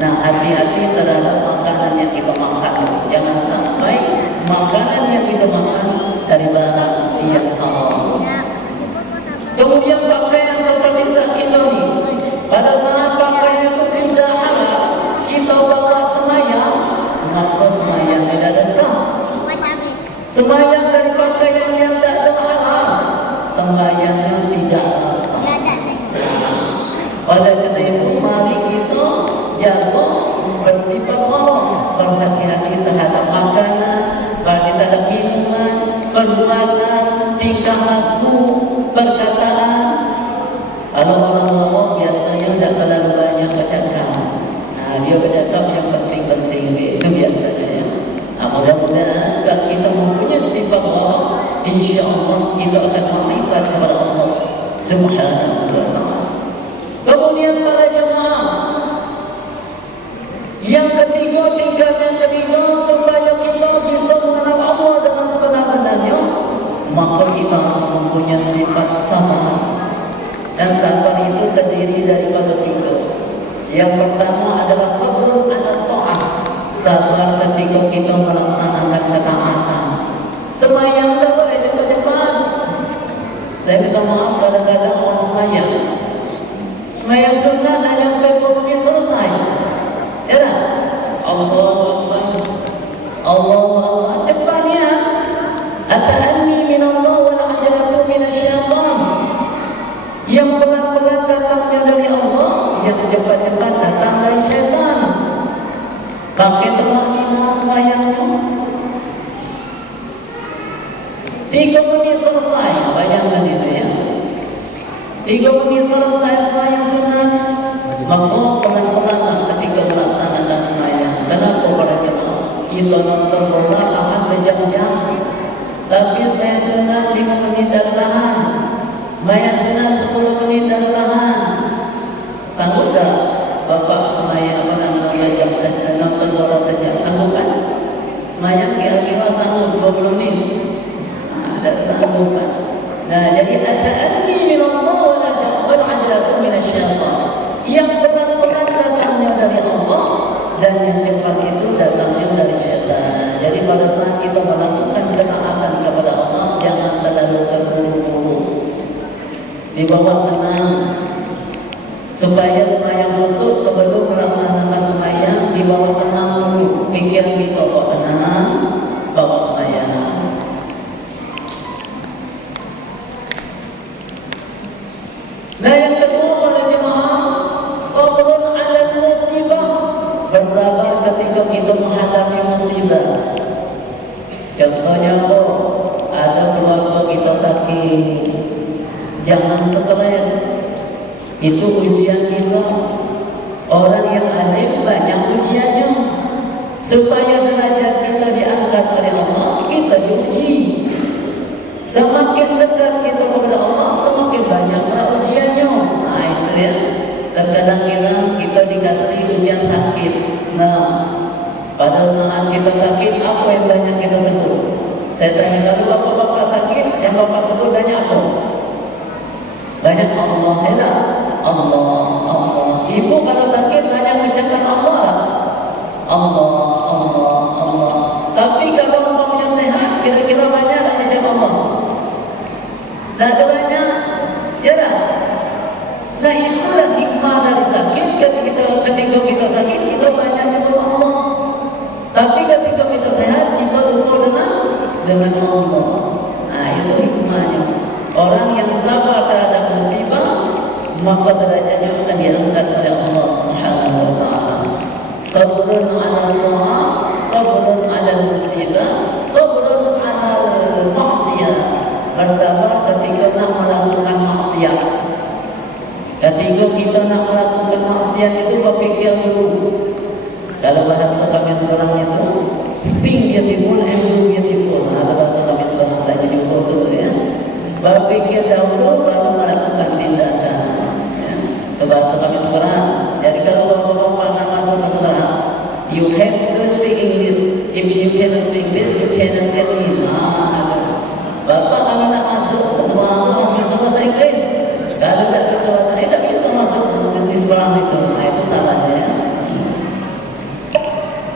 Nah, hati-hati terhadap makanan yang kita makan. Jangan sampai makanan yang kita makan dari barang yang haram. Kemudian pakaian seperti saat kita ini, pada saat pakaian itu tidak halal, kita bawa sembahyang, maka sembahyang tidak ada sah. Sembahyang dari pakaian yang tak ada halal, sembahyangnya tidak sah. Oleh karena itu, mari kita jaga bersifat wara, berhati-hati terhadap makanan, terhadap minuman, perbuatan, tingkah laku, perkataan. Kalau orang ngomong biasanya tidak terlalu banyak banyak bercakap. Nah, dia bercakap yang penting-penting itu biasanya ya. Nah, mudah-mudahan kalau kita mempunyai sifat Allah, insya Allah kita akan makrifat kepada Allah Subhanahu wa ta'ala. Kemudian para jemaah, yang ketiga, tingkat yang ketiga, supaya kita bisa mengenal Allah dengan sebenar-benarnya, maka kita harus mempunyai sifat sabar. Dan sabar itu terdiri daripada tiga. Yang pertama adalah sabar ala ta'ah, sabar ketika kita melaksanakan ketaatan. Sembahyang boleh cepat-cepat. Saya minta maaf kadang-kadang orang sembahyang sunat hanya sampai 2 menit selesai. Ya tak? Allahu Akbar, Allahu Akbar, cepatnya. At-ta'anni min Allah wal ajalatu min asy-syaitan. Yang pelan-pelan datangnya dari Allah, yang cepat-cepat datang dari syaitan. Pakai tumakninah sembahyangmu. 3 menit selesai, bayangkan itu ya. 3 menit selesai sembahyang sunat, maka pelan-pelanlah ketika melaksanakan sembahyang. Kenapa para jemaah? Kita nonton bola akan berjam-jam, tapi sembahyang sunat 5 menit dan tahan, sembahyang sunat 10 menit dan tahan. Sanggup tak bapak sembahyang jam saja, nonton bola saja? Sanggup kan? Sembahyang kira-kira sanggup 20 menit? Tak sanggup kan? Nah, jadi at-ta'anni min Allah wal ajalatu min asy-syaitan. Yang pelan-pelan datangnya dari Allah dan yang cepat itu datangnya dari syaitan. Jadi pada saat kita melakukan ketaatan kepada Allah, jangan terlalu terburu-buru, dibawa tenang, supaya sembahyang khusyuk sebelum melaksanakan sembahyang dibawa tenang dulu, pikiran kita bawa tenang, bawa sembahyang. Nah, yang kedua para jemaah, sabrun 'alal musibah, bersabar ketika kita menghadapi musibah. Contohnya apa? Ada keluarga kita sakit, jangan stres. Itu ujian kita. Orang yang alim banyak ujiannya. Supaya derajat kita diangkat oleh Allah, kita diuji. Semakin dekat kita kepada Allah, semakin banyak ujiannya. Nah itu ya. Terkadang kita dikasih ujian sakit. Nah, pada saat kita sakit, apa yang banyak kita sebut? Saya tanya, lalu bapak-bapak sakit, yang bapak sebut banyak apa? Banyak Allah, ya tak? Allah, Allah. Ibu kalau sakit banyak mengucapkan Allah lah. Allah, Allah, Allah. Tapi kalau umpamanya sehat, kira-kira banyak tak mengucap Allah? Nah, ada banyak, ya tak? Nah, itulah hikmah dari sakit. Ketika kita sakit, kita banyak nyebut Allah. Tapi ketika kita sehat, kita lupa dengan Allah. Nah, itu hikmahnya. Orang yang sabar terhadap musibah, maka derajatnya akan diangkat oleh Allah Subhanahu wa ta'ala. Sabrun 'ala Allah, sabrun 'ala musibah, sabrun 'ala maksiyah. Bersabar ketika nak melakukan maksiat. Ketika kita nak melakukan maksiat itu berfikir dulu. Kalau bahasa kami sekarang itu, think beautiful and do beautiful. Ada bahasa kami sekarang tak jadi foto ya. Berfikir dahulu baru melakukan tindakan. Ya. Ke bahasa kami sekarang. Jadi kalau bapak-bapak nak masuk ke sekarang, you have to speak English. If you cannot speak English, you cannot get in. Bapak kalau nak masuk ke sekolah harus bisa bahasa Inggris. Kalau tak bisa bahasa Inggris, tak bisa masuk di sekolah itu. Nah, itu salahnya ya.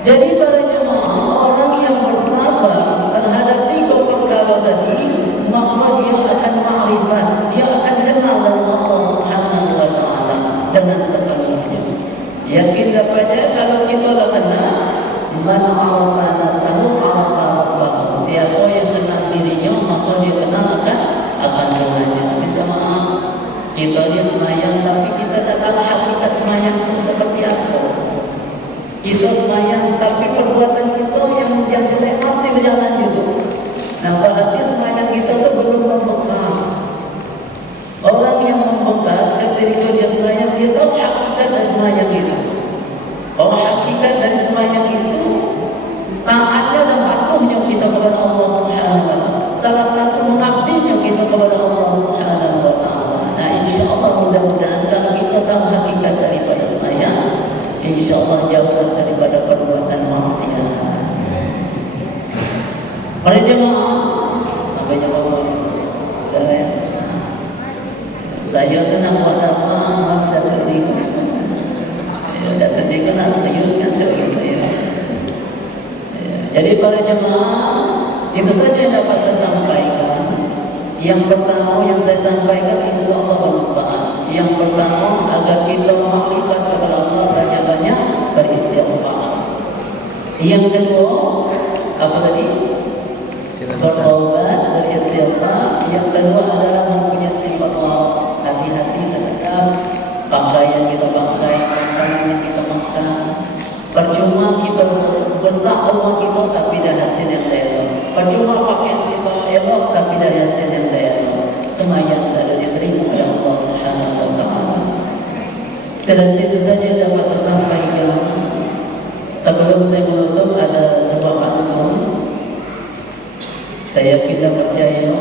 Jadi para jemaah, orang yang bersabar terhadap 3 perkara tadi, maka dia akan makrifat, dia akan kenal dengan Allah Subhanahu wa ta'ala dengan sepenuhnya. Yakin dapatnya kalau kita dah kenal, man arafa nafsahu arafa rabbahu. Siapa yang kenal dirinya, maka dia kenal akan Tuhannya. Minta maaf, kita ni semayang tapi kita tak tahu hakikat semayang itu seperti apa. Kita semayang tapi perbuatan kita yang jelek masih berjalan juga. Nah, berarti semayang kita tu belum membekas. Orang yang membekas ketika dia semayang, dia tahu hakikat dan sembahyang itu. Bahwa hakikat dari sembahyang itu taatnya dan patuhnya kita kepada Allah Subhanahu wa taala. Salah satu mengabdinya kita kepada Allah Subhanahu wa taala. Nah, insyaallah mudah-mudahan kalau kita tahu hakikat daripada sembahyang, insyaallah jauhlah daripada perbuatan maksiat. Para jemaah, sampai jam berapa? Dah ya. Saya tu nak buat apa? Dah tadi. Dan tadi kan nak serius kan saya. Jadi para jemaah, itu saja yang dapat saya sampaikan. Yang pertama yang saya sampaikan insyaAllah bermanfaat. Yang pertama agar kita makrifat kepada Allah banyak-banyak beristighfar. Yang kedua apa tadi? Bertaubat, beristighfar. Yang kedua adalah mempunyai sifat hati-hati terhadap pakaian kita pakai, makanan yang kita makan. Percuma kita besar rumah kita tapi dah hasil yang elok. Percuma pakaian kita elok tapi dah hasil yang elok. Sembahyang tak ada diterima oleh Allah Subhanahu wa taala. Selesai itu saja dapat saya sampaikan. Sebelum saya menutup ada sebuah pantun. Saya tidak percaya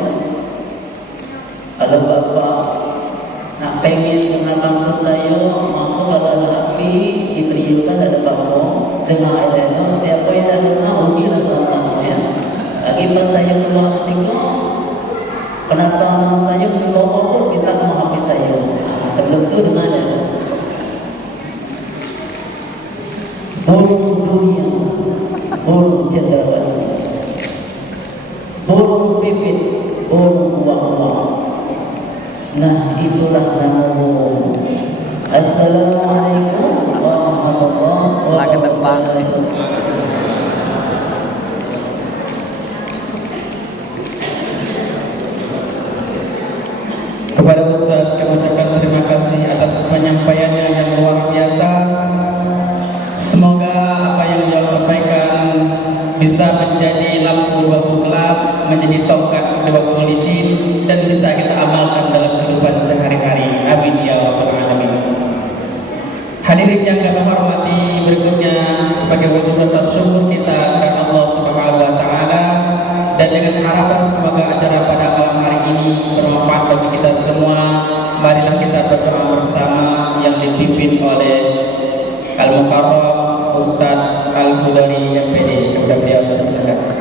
kalau Bapak nak pengen dengan pantun saya, maka kalau ada api diperiukan ada kampung dengan eyeliner. Siapa yang dah kenal undi rasa Allah ya. Lagi pas saya keluar singgah, penasaran saya bawa pun kita ke HP saya. Sebelum itu dengan ada burung dunia, burung cendrawasih, burung pipit, burung uang-uang. Nah, itulah nama burung. Assalamualaikum warahmatullahi wabarakatuh. Kepada Ustaz kami ucapkan terima kasih atas penyampaiannya yang luar biasa. Semoga apa yang beliau sampaikan bisa menjadi lampu waktu gelap, menjadi tongkat di waktu licin, dan bisa kita amalkan dalam kehidupan sehari-hari. Amin ya rabbal alamin. Hadirin yang kami hormati, berikutnya sebagai wujud rasa syukur kita kepada Allah Subhanahu wa taala, dan dengan harapan semoga acara pada malam hari ini bermanfaat bagi kita semua, marilah kita berdoa bersama yang dipimpin oleh Al-Mukarram Ustaz Al-Hudari MPD. Kepada beliau bersilakan.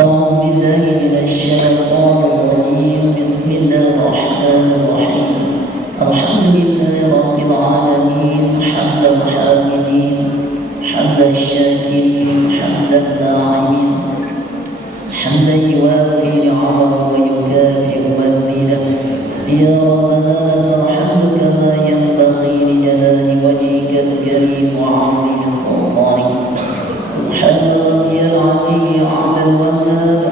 أعوذ بالله من الشيطان الرجيم. بسم الله الرحمن الرحيم. الحمد لله رب العالمين حمد الحامدين حمد الشاكرين حمد الناعمين حمدا يوافي نعمه ويكافئ مزيده. يا ربنا لك الحمد كما ينبغي لجلال وجهك الكريم وعظيم سلطانك. سبحان ربي العلي على الوهاب.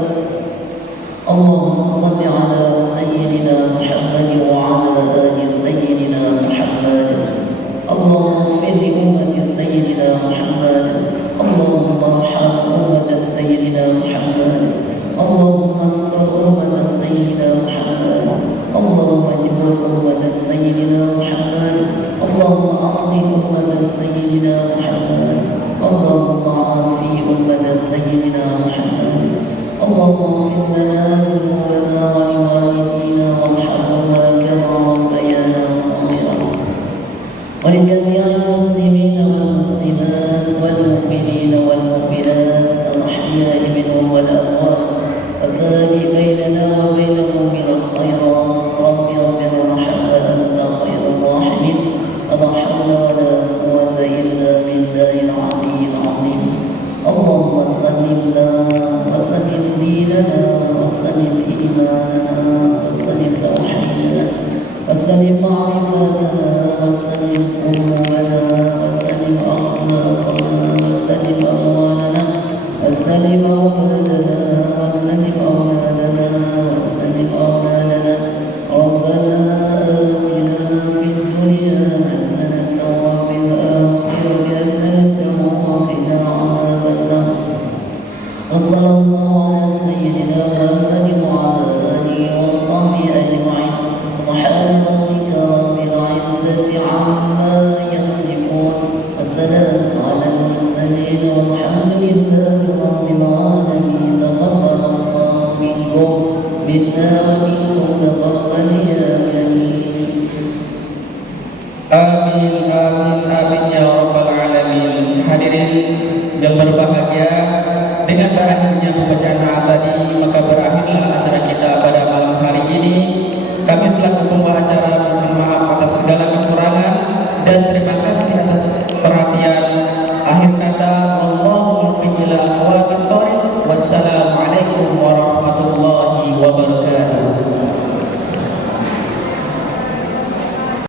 اللهم صل على سيدنا محمد وعلى آل سيدنا محمد. اللهم اغفر لأمة سيدنا محمد. اللهم ارحم أمة سيدنا محمد. اللهم استر أمة سيدنا محمد. اللهم اجبر أمة سيدنا محمد. اللهم أصلح أمة سيدنا محمد. اللهم عافي أمة سيدنا محمد. اللهم اغفر لنا ذنوبنا ولوالدينا وارحمهما كما ربيانا صغيرا. ولجميع المسلمين والمسلمات والمؤمنين والمؤمنات الأحياء منهم والأموات، وتابع بيننا وبينهم بالخيرات. رب اغفر وارحم وأنت خير الراحمين. ولا حول ولا قوة إلا بالله العلي العظيم. اللهم سلمنا وسلم ديننا وسلم إيماننا وسلم توحيدنا وسلم معرفتنا وسلم قلوبنا وسلم أخلاقنا وسلم أموالنا وسلم أولادنا وسلم أولادنا وسلم أولادنا. ربنا آتنا في الدنيا حسنة وفي الآخرة حسنة وقنا عذاب النار. وصلى الله على